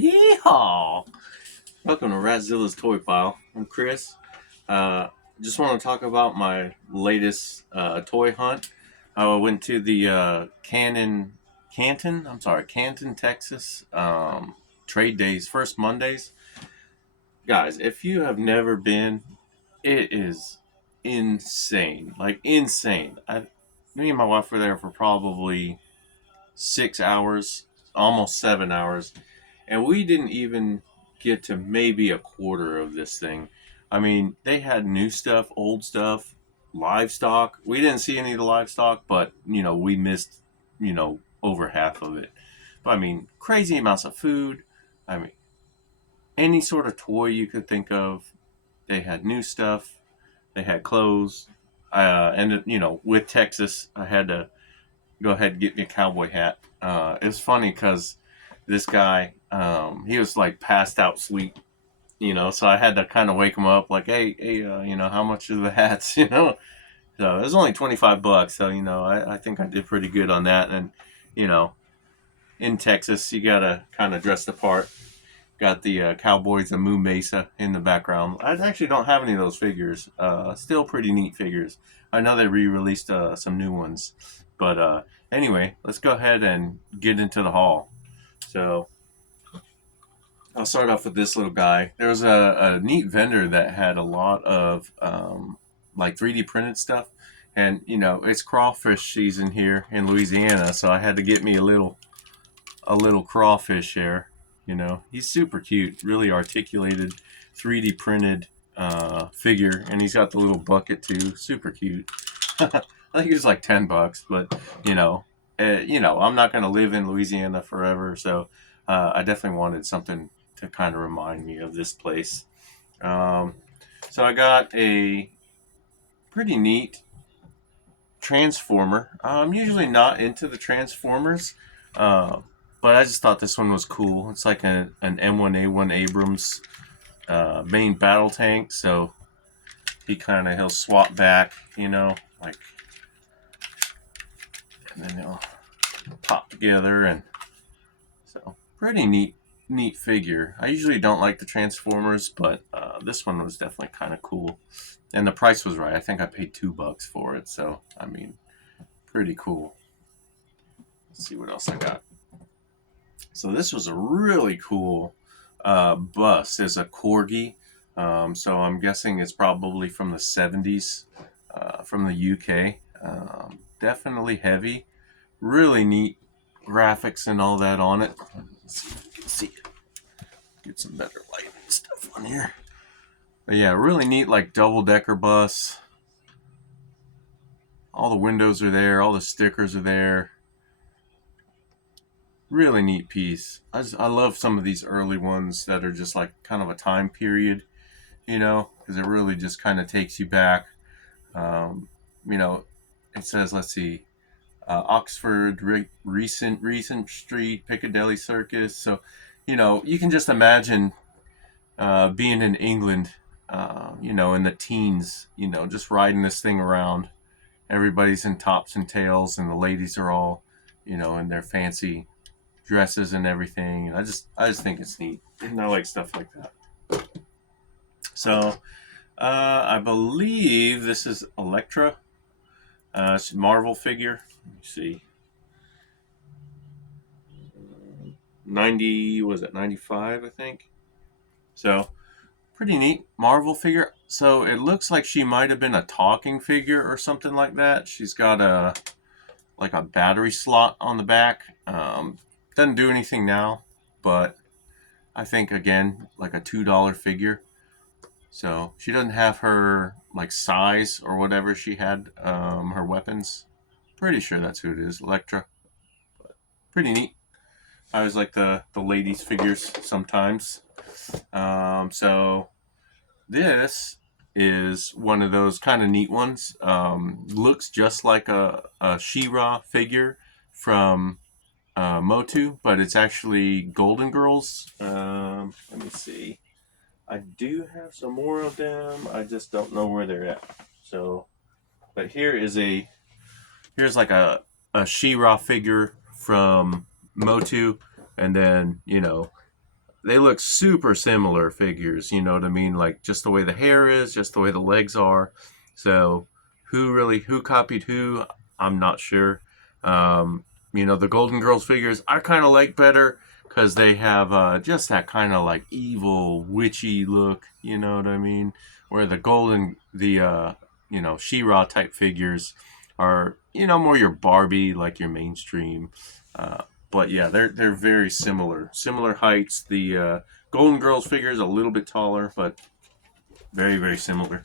Yeehaw! Welcome to Ratzilla's Toy Pile. I'm Chris. Just want to talk about my latest toy hunt. I went to the Canton, Texas trade days, first Mondays. Guys, if you have never been, it is insane. Like, insane. Me and my wife were there for probably 6 hours, almost 7 hours, and we didn't even get to maybe a quarter of this thing. I mean, they had new stuff, old stuff, livestock. We didn't see any of the livestock, but we missed, over half of it. But I mean, crazy amounts of food. I mean, any sort of toy you could think of. They had new stuff. They had clothes. And with Texas, I had to go ahead and get me a cowboy hat. It was funny because this guy, he was like passed out sleep, so I had to kind of wake him up, like, hey, how much are the hats, So it was only $25, so I think I did pretty good on that, and you know, in Texas, you gotta kind of dress the part. Got the Cowboys and Moon Mesa in the background. I actually don't have any of those figures. Still pretty neat figures. I know they re-released some new ones, but anyway, let's go ahead and get into the haul. So I'll start off with this little guy. There was a neat vendor that had a lot of like 3D printed stuff, and it's crawfish season here in Louisiana, so I had to get me a little crawfish here. He's super cute, really articulated, 3D printed figure, and he's got the little bucket too. Super cute. I think it was like $10, but I'm not going to live in Louisiana forever, so I definitely wanted something to kind of remind me of this place. Um, so I got a pretty neat Transformer. I'm usually not into the Transformers, uh, but I just thought this one was cool. It's like an M1A1 Abrams main battle tank, so he'll swap back, like, and then he'll pop together, and so pretty neat figure. I usually don't like the Transformers, but this one was definitely kind of cool, and the price was right. I think I paid $2 for it, so I mean, pretty cool. Let's see what else I got. So this was a really cool bus. It's a corgi, so I'm guessing it's probably from the 70s, from the UK. Definitely heavy, really neat graphics and all that on it. Let's see if you can see it. Get some better light and stuff on here. But yeah, really neat, like double-decker bus. All the windows are there, all the stickers are there. Really neat piece. I love some of these early ones that are just like kind of a time period, because it really just kind of takes you back. Um, you know, it says, let's see, Oxford, recent Street, Piccadilly Circus. So, you can just imagine being in England, in the teens, just riding this thing around. Everybody's in tops and tails, and the ladies are all, in their fancy dresses and everything. And I just think it's neat, and I like stuff like that. So I believe this is Elektra. It's a Marvel figure. Let me see. 90, was it 95, I think? So pretty neat Marvel figure. So it looks like she might have been a talking figure or something like that. She's got a battery slot on the back. Doesn't do anything now, but I think again like a $2 figure. So she doesn't have her like size or whatever she had, her weapons. Pretty sure that's who it is, Elektra. But pretty neat. I always like the ladies figures sometimes. So this is one of those kind of neat ones. Looks just like a She-Ra figure from Motu, but it's actually Golden Girls. Let me see. I do have some more of them. I just don't know where they're at. So, but here's like a She-Ra figure from Motu, and then they look super similar figures, you know what I mean? Like just the way the hair is, just the way the legs are. So who copied who, I'm not sure. Um, the Golden Girls figures I kind of like better because they have just that kind of like evil witchy look, you know what I mean? Where the She-Ra type figures are, more your Barbie, like your mainstream. Uh, but yeah, they're very similar heights. The Golden Girls figure is a little bit taller, but very very similar.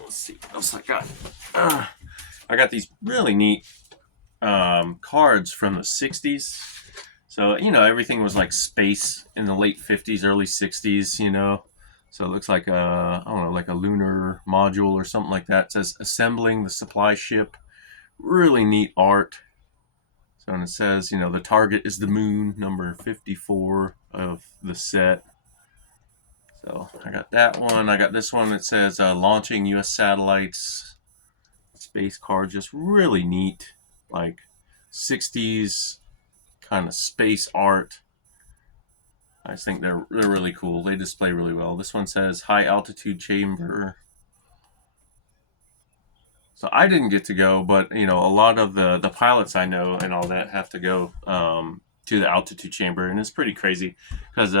Let's see what else I got. I got these really neat cards from the '60s. So everything was like space in the late '50s, early '60s. So it looks like I don't know, like a lunar module or something like that. It says assembling the supply ship. Really neat art. So, and it says, the target is the moon, number 54 of the set. So I got that one. I got this one that says launching U.S. satellites. Space card, just really neat, like 60s kind of space art. I just think they're really cool. They display really well. This one says high altitude chamber. So I didn't get to go, but a lot of the pilots I know and all that have to go to the altitude chamber, and it's pretty crazy because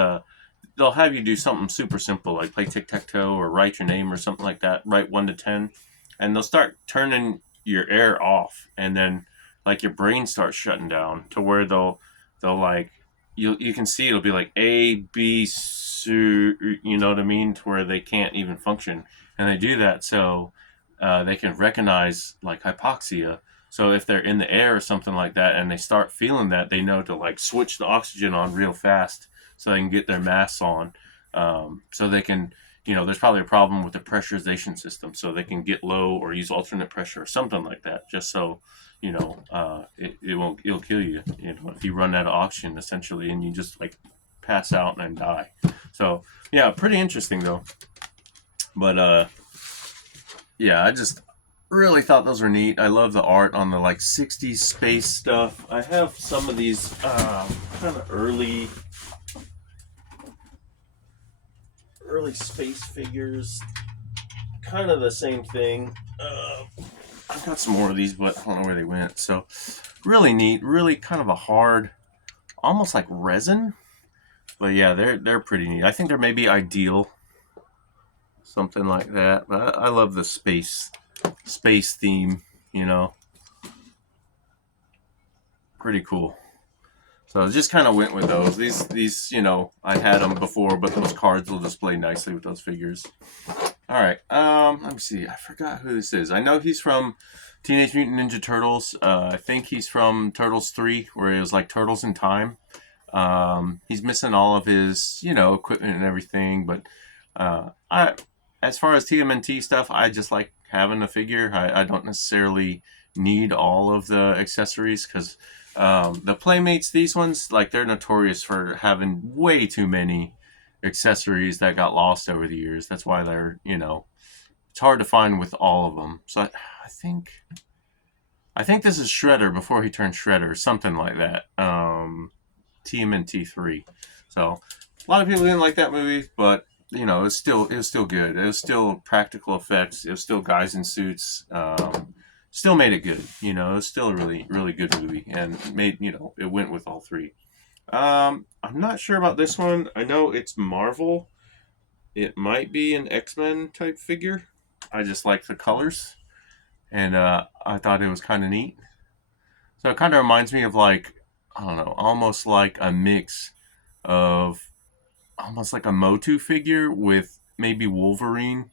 they'll have you do something super simple like play tic tac toe or write your name or something like that. Write 1 to 10, and they'll start turning your air off, and then like your brain starts shutting down to where they'll like you can see it'll be like A B C, you know what I mean, to where they can't even function, and they do that so they can recognize like hypoxia. So if they're in the air or something like that and they start feeling that, they know to like switch the oxygen on real fast so they can get their masks on. So they can, there's probably a problem with the pressurization system, so they can get low or use alternate pressure or something like that, just so it'll kill you, if you run out of oxygen essentially, and you just like pass out and then die. So yeah, pretty interesting though. But yeah, I just really thought those were neat. I love the art on the like '60s space stuff. I have some of these kind of early space figures, kind of the same thing. I've got some more of these, but I don't know where they went. So really neat, really kind of a hard, almost like resin. But yeah, they're pretty neat. I think they're maybe ideal, something like that. But I love the space theme. You know, pretty cool. So I just kind of went with those. These, I had them before, but those cards will display nicely with those figures. All right. Let me see. I forgot who this is. I know he's from Teenage Mutant Ninja Turtles. I think he's from Turtles 3, where it was like Turtles in Time. He's missing all of his, equipment and everything. But as far as TMNT stuff, I just like having a figure. I don't necessarily need all of the accessories because the Playmates, these ones, like they're notorious for having way too many accessories that got lost over the years. That's why they're, it's hard to find with all of them. So I think this is Shredder before he turned Shredder, something like that. TMNT 3. So a lot of people didn't like that movie, but it was still good. It was still practical effects. It was still guys in suits. Still made it good. It was still a really really good movie, and made it went with all three. I'm not sure about this one. I know it's Marvel. It might be an X-Men type figure. I just like the colors, and I thought it was kind of neat. So it kind of reminds me of like, I don't know, almost like a mix of almost like a Motu figure with maybe Wolverine,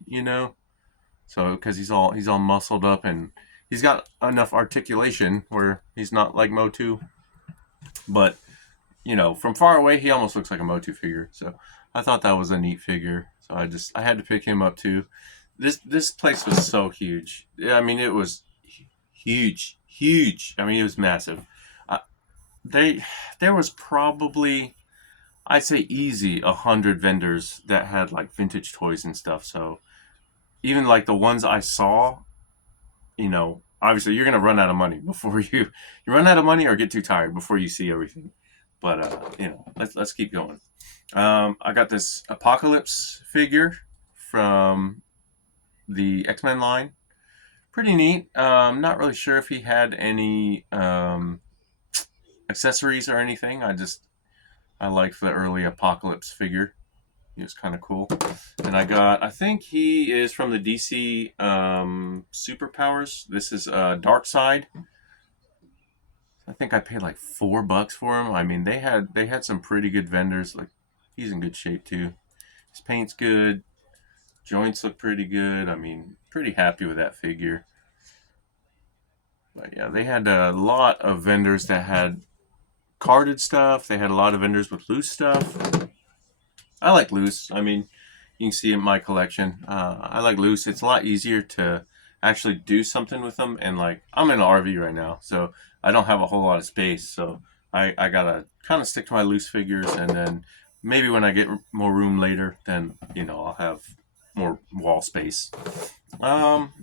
So because he's all muscled up and he's got enough articulation where he's not like Motu, but from far away he almost looks like a Motu figure. So I thought that was a neat figure. So I had to pick him up too. This place was so huge. I mean, it was huge. I mean, it was massive. Uh, there was probably, I'd say easy 100 vendors that had like vintage toys and stuff. So even like the ones I saw, obviously you're gonna run out of money before you run out of money or get too tired before you see everything. But let's keep going. I got this Apocalypse figure from the X-Men line. Pretty neat. Not really sure if he had any accessories or anything. I liked the early Apocalypse figure. He was kind of cool. And I think he is from the DC Superpowers. This is Dark Side. I think I paid like $4 for him. I mean, they had some pretty good vendors. Like, he's in good shape too. His paint's good. Joints look pretty good. I mean, pretty happy with that figure. But yeah, they had a lot of vendors that had carded stuff. They had a lot of vendors with loose stuff. I like loose. I mean, you can see in my collection. I like loose. It's a lot easier to actually do something with them. And like, I'm in an RV right now, so I don't have a whole lot of space. So I gotta kind of stick to my loose figures, and then maybe when I get more room later, then I'll have more wall space.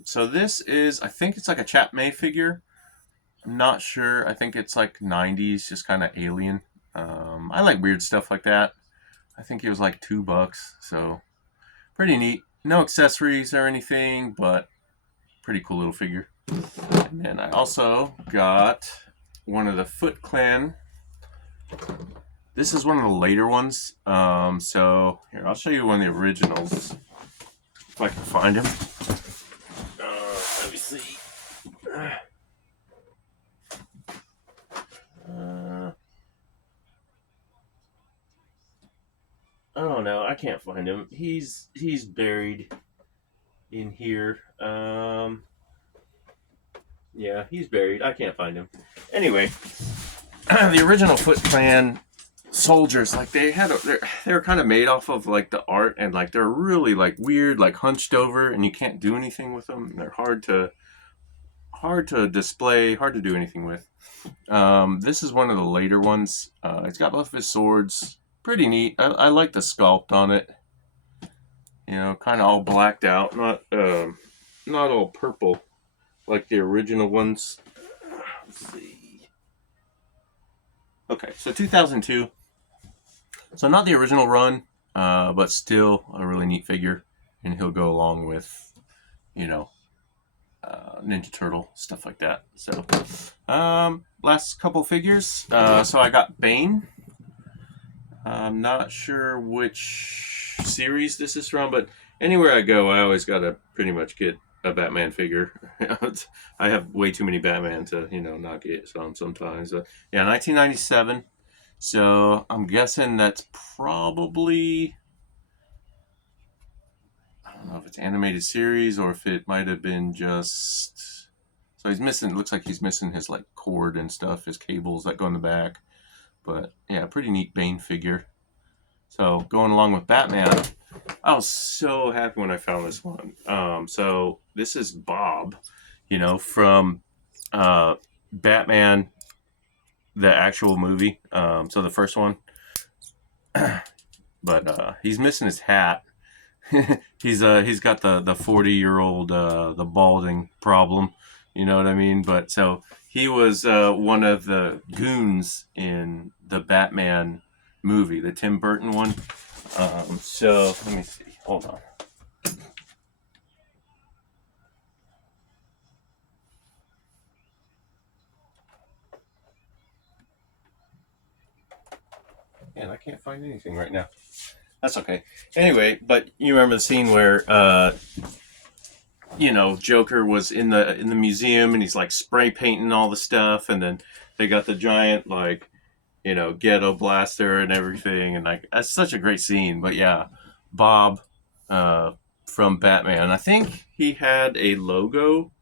So this is, I think it's like a Chap May figure. I'm not sure. I think it's like 90s, just kind of alien. I like weird stuff like that. I think it was like $2, so pretty neat. No accessories or anything, but pretty cool little figure. And then I also got one of the Foot Clan. This is one of the later ones. So here, I'll show you one of the originals if I can find him. Let me see. Oh no, I can't find him. He's buried in here. Yeah, he's buried. I can't find him. Anyway, the original Foot Clan soldiers, like they were kind of made off of like the art, and like they're really like weird, like hunched over, and you can't do anything with them. They're hard to display, hard to do anything with. This is one of the later ones. It's got both of his swords. Pretty neat. I like the sculpt on it. Kind of all blacked out, not all purple like the original ones. Let's see. Okay, so 2002. So not the original run, but still a really neat figure, and he'll go along with, Ninja Turtle, stuff like that. So, last couple figures. So I got Bane. I'm not sure which series this is from, but anywhere I go, I always gotta pretty much get a Batman figure. I have way too many Batman to, not get some sometimes. Yeah, 1997. So I'm guessing that's probably, I don't know if it's animated series or if it might have been just. So he's missing. It looks like he's missing his like cord and stuff, his cables that go in the back. But yeah, pretty neat Bane figure. So going along with Batman, I was so happy when I found this one. So this is Bob, from Batman, the actual movie. So the first one, but he's missing his hat. He's got the 40-year-old the balding problem. You know what I mean? But so he was one of the goons in the Batman movie, the Tim Burton one. So let me see. Hold on. Man, I can't find anything right now. That's okay. Anyway, but you remember the scene where Joker was in the museum, and he's like spray painting all the stuff, and then they got the giant like ghetto blaster and everything, and like that's such a great scene. But yeah, Bob from Batman. I think he had a logo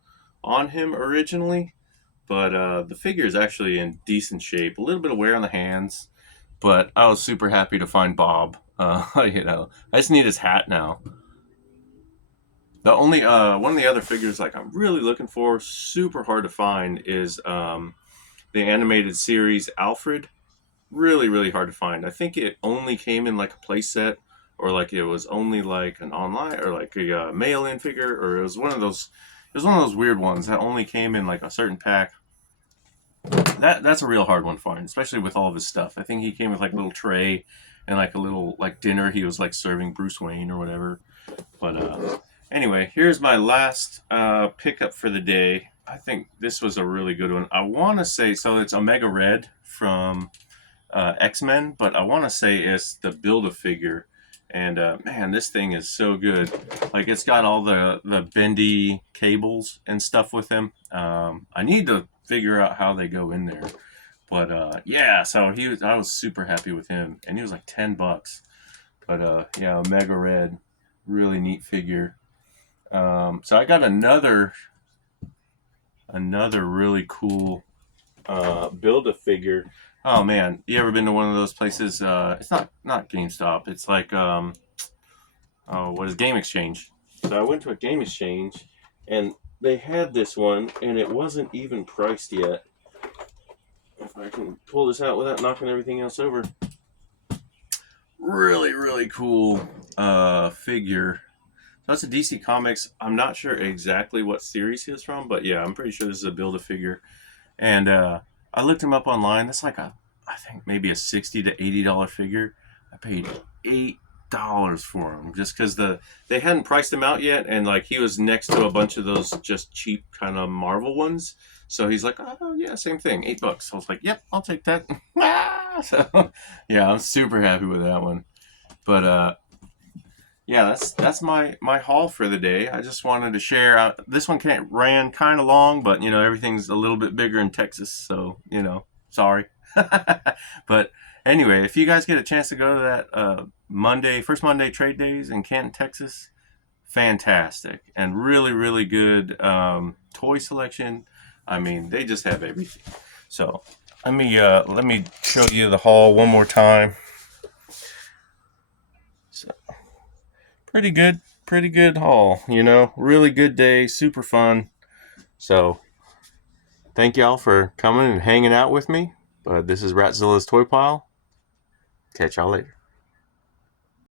on him originally, but the figure is actually in decent shape. A little bit of wear on the hands, but I was super happy to find Bob. I just need his hat now. The only one of the other figures like I'm really looking for, super hard to find, is the animated series Alfred. Really, really hard to find. I think it only came in like a play set, or like it was only like an online or like a mail-in figure, or it was one of those. It was one of those weird ones that only came in like a certain pack. That's a real hard one for him, especially with all of his stuff. I think he came with like a little tray and like a little like dinner he was like serving Bruce Wayne or whatever. But anyway, here's my last pickup for the day. I think this was a really good one. I want to say so. It's Omega Red from X-Men, but I want to say it's the Build-A-Figure. And man, this thing is so good. Like it's got all the bendy cables and stuff with them. I need to figure out how they go in there. But yeah, so I was super happy with him, and he was like $10. But yeah, Omega Red, really neat figure. So I got another really cool build a figure. Oh man, you ever been to one of those places? It's not GameStop. It's like oh, what is Game Exchange? So I went to a Game Exchange, and they had this one, and it wasn't even priced yet. If I can pull this out without knocking everything else over, really cool figure. That's a DC Comics. I'm not sure exactly what series he was from, but yeah, I'm pretty sure this is a build a figure. And I looked him up online. That's like I think maybe a $60 to $80 figure. I paid $8 for him just because they hadn't priced him out yet, and like he was next to a bunch of those just cheap kind of Marvel ones. So he's like, oh yeah, same thing, $8. I was like, yep, I'll take that. So yeah, I'm super happy with that one. But yeah, that's my haul for the day. I just wanted to share. This one ran kind of long, but you know everything's a little bit bigger in Texas, so you know, sorry. But anyway, if you guys get a chance to go to that first Monday trade days in Canton, Texas, fantastic and really good toy selection. I mean, they just have everything. So let me show you the haul one more time. So, pretty good haul, you know, really good day, super fun. So thank y'all for coming and hanging out with me. But this is Ratzilla's Toy Pile. Catch y'all later.